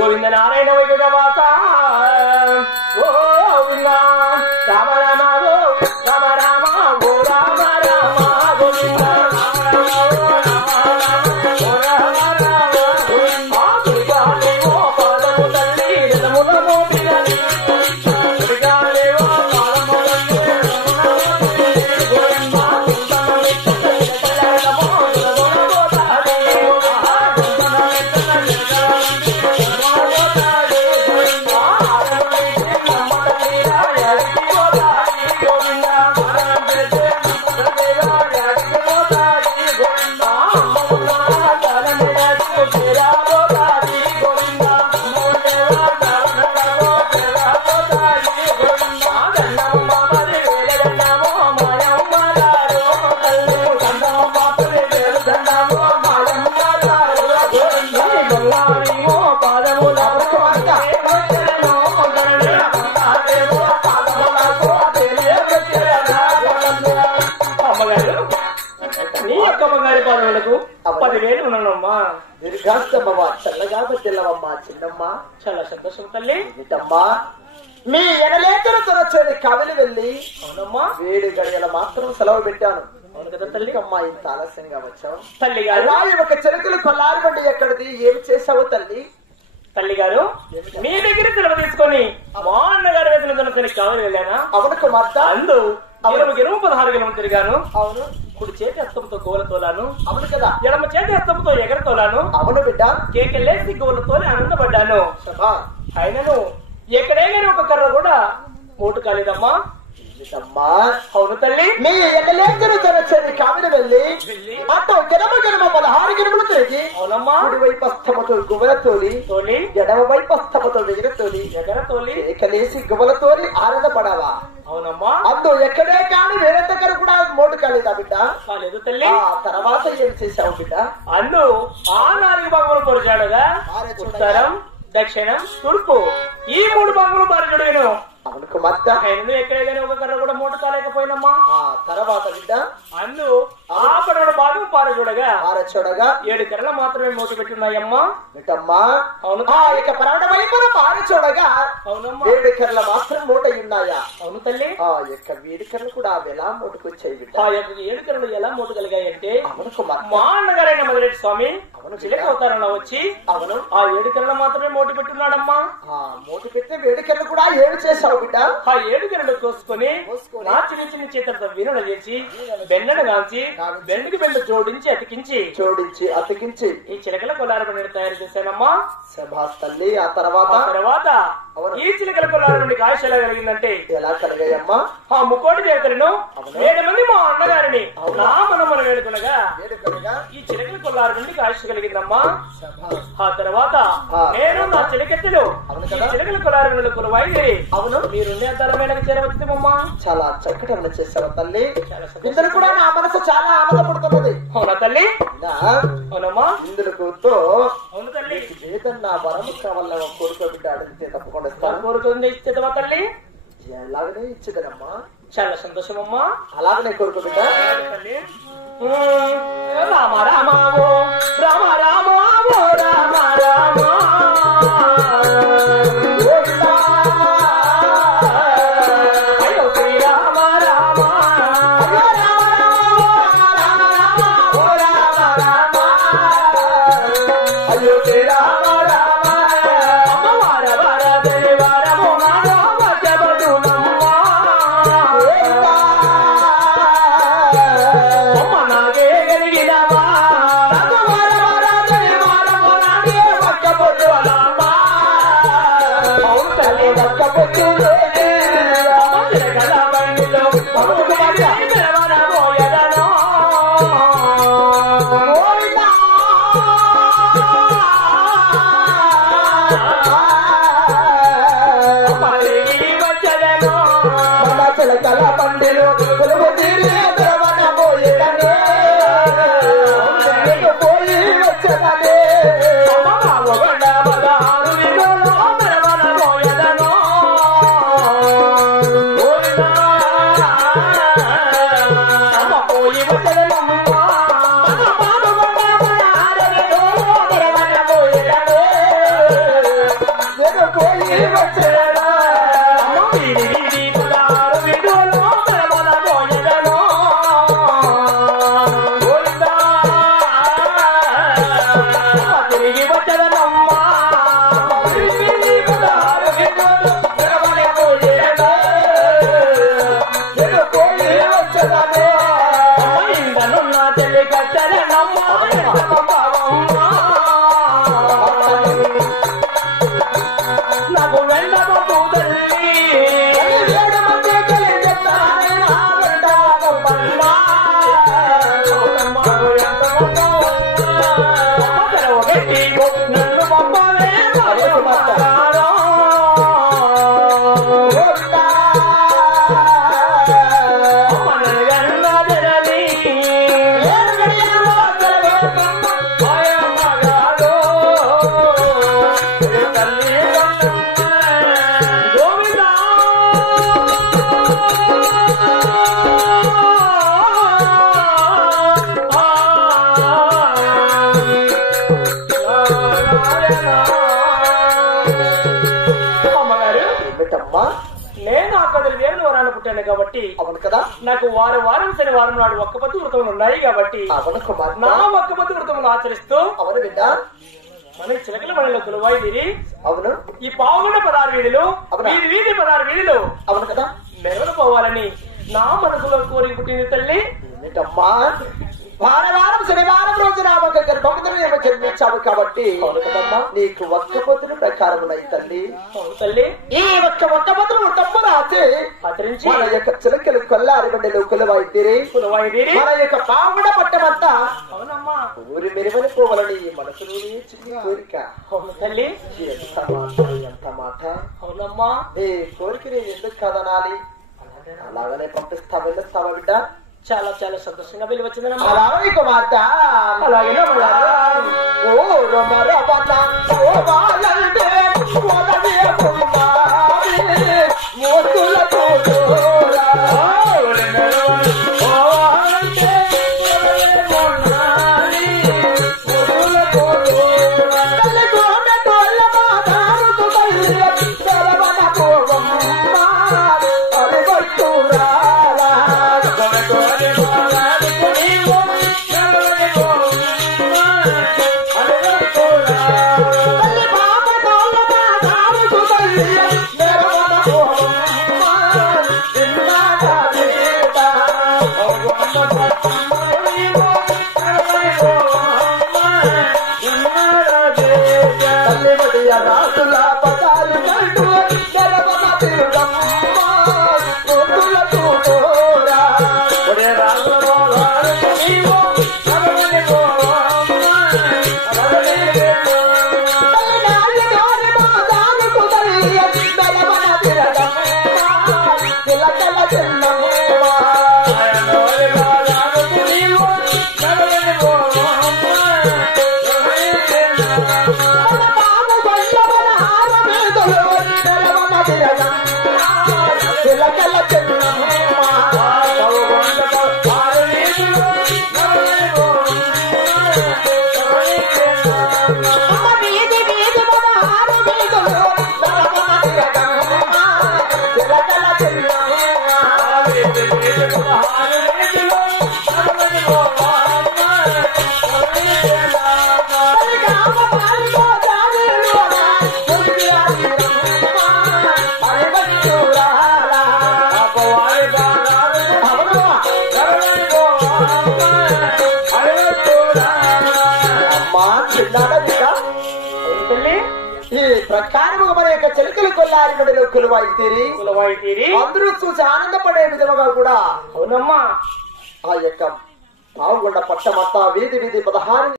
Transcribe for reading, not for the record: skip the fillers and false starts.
గోవింద నారాయణ వైకుంఠవాస గోవింద రామ రామ రామ రామ ఓ రామ రామ గోవింద చాలా సంతోషం తల్లి. మీ ఎనలేతన తొలచేది కవిలి వెళ్ళి అవునమ్మా వేడి గడియల మాత్రం సెలవు పెట్టాను. అవును కదా తల్లి. అమ్మా ఇంత ఆలస్యంగా వచ్చావు తల్లి గారు. ఒక చెరుకులు కొల్లారి బండి ఎక్కడిది, ఏమి చేసావు తల్లి? తల్లి గారు మీ దగ్గర సెలవు తీసుకొని మా అన్నగారి వేతన తొలచేది కవిలి వెళ్ళానా? అవును కుమార్తె. అందు అవును 16 కిలోమీటర్లు తిరిగాను. అవును. కుడి చేతి హస్తంతో గోల తోలాను. అవును కదా. ఎడమ చేతి హస్తంతో ఎగర తోలాను. అవును బిడ్డ. కేకెళ్ళేసి గోలతోనే ఆనందపడ్డాను. అయినను ఎక్కడైనా ఒక కర్ర కూడా మోటు కాలేదమ్మా. అవును తల్లి. మీ ఎన్నలేతను తొలచేది కావిలి వెళ్ళి అటు గెనమ 16 కిలోమీటర్లు తిరిగి అవునమ్మా కుడివైపు హస్తముతో గువ్వల తోలి ఎడమ వైపు హస్తముతో ఎగర తోలి ఏకలేసి గువ్వల తోలి ఆనందపడావా? అవునమ్మా. అందు ఎక్కడే కానీ వేరే దగ్గర కూడా మోటు కాలేదా బిడ్డ? కాలేదు తల్లి. తర్వాత ఏం చేశావు బిడ్డ? అందు ఆ 4 భాగములు పొడిచాడుగా ఉత్తరం దక్షిణం తూర్పు ఈ 3 భాగములు బారజుడేను. అవును కుమార్తె. ఆయన ఎక్కడైనా ఒక కర్ర కూడా మూట కాలేకపోయినమ్మా. తర్వాత బిడ్డ అందు ఆ 12 భాగం పారచూడగా 7 కర్రలు మాత్రమే మూట పెట్టున్నాయమ్మా. బిడ్డమ్మా. అవును. ఇక 12 వైపున పారచూడగా అవునమ్మా 7 కర్రలు మాత్రం మూట ఉన్నాయా? అవును తల్లి. యొక్క 7 కర్రలు కూడా ఎలా మూటకొచ్చాయి బిడ్డ? ఆ యొక్క 7 కర్రలు ఎలా మూట కలిగాయంటే అవును కుమార్తె. మా అన్నగారైన మధురెడ్డి స్వామి చిలక అవతారంలో వచ్చి అవును ఆ 7 కర్రలు మాత్రమే మూట పెట్టున్నాడమ్మా. మూట పెట్టే 7 కర్రలు కూడా ఏమి చేశావు బిడ్డ? ఆ 7 కర్రలు కోసుకొని నా చిన్న చేతులతో వీణులు చేసి బెండను గాంచి బెండుకి బెండు జోడించి అతికించి ఈ చిలకల కొల్లారపడి తయారు చేశానమ్మా. శభాస్ తల్లి. ఆ తర్వాత ఈ చిలకల కొల్లార నుండి కాశ ఎలా కలిగిందంటే ఎలా కలిగాయమ్మా? ఆ ముక్కోటి దేవతలను 7 మంది మా అన్నగారిని నా మనం వేడుకునగా ఈ చిలకల కొల్లార నుండి కాశ కలిగిందమ్మా. ఆ తర్వాత నేను నా చిలకెత్తలు ఈ చిలకల కొల్లార నుండి కొలువైంది. అవును మీరు అద్దాలమైన చేరవచ్చుమమ్మా. చాలా చక్కటి చేశావు తల్లి. ఇందులో కూడా నా మనసు చాలా ఆనందపడుతున్నది. అవునా తల్లి? అవునమ్మా. ఇందులో అవును తల్లి. ఏదన్నా వరము కావాల కోరిక బిడ్డ అడిగితే తప్పకుండా ఇస్తాను. కోరుకుంది ఇచ్చేదమ్మా తల్లి. ఎలాగనే ఇచ్చేదమ్మా. చాలా సంతోషమమ్మా. అలాగనే కోరిక బిడ్డ. రామ రామావో రామ రామావో రామ రామ అమ్మ నాగే గలిగినవా వచ్చేదా వీధి వీధి పదారు విధులు ప్రబల పోయదను తిరిగి వచ్చదనమ్మా వీధి పదారు విధులు ప్రబల పోయేదా నేను పోయి వచ్చేదాను ఇందనున్న తెలి కచ్చలనమ్మా నాకు వెళ్ళబోతు తల్లి నన్ను పంపవే నేను ఆ 10,000 వరాలు పుట్టాను కాబట్టి అవును కదా నాకు వారం శనివారం నాడు ఒక్క పొద్దు వ్రతములు ఉన్నాయి కాబట్టి అవును కుమార్ నా ఒక్క పొద్దు వ్రతములు ఆచరిస్తూ అవును బిడ్డ మన చిలకల మనలో కొలువాయి వీరి అవును ఈ పావుగొండ 16 వీధులు వీధి వీధి 16 వీధులు అవును కదా మెరవలు పోవాలని నా మనసులో కోరిక పుట్టింది తల్లి ఏమిటమ్మా వారం శనివారం రోజు నా ఒక గర్భవతిని ఏమో జన్మించావు కాబట్టి నీకు ఒక్క పొద్దున ప్రకారం ఉన్నాయి తల్లి తల్లి ఈ ఒక్క పొద్దును తప్పు రాసి ఆచరించి మన యొక్క చిలకలు కొల్లారి బండిలో కొలువైతేరి మన యొక్క పావుడ పట్టమంతా అవునమ్మా ఊరి మెరువని పోవాలని మనసులో చిన్న కోరిక అవును తల్లి ఎంత మాట అవునమ్మా ఈ కోరిక నేను ఎందుకు కాదనాలి అలాగనే పంపిస్తా వెళ్ళొస్తావా బిడ్డ చాలా చాలా సంతోషంగా వెళ్ళి వచ్చిందమ్మా అలాగే కుమార్తె అలాగే ఈ ప్రకారముగా మన యొక్క చిలకలు కొల్లారి కొలువైతీరి అందరూ చూసి ఆనందపడే విధముగా కూడా అవునమ్మా ఆ యొక్క పావుగొండ పట్టమంతా వీధి వీధి 16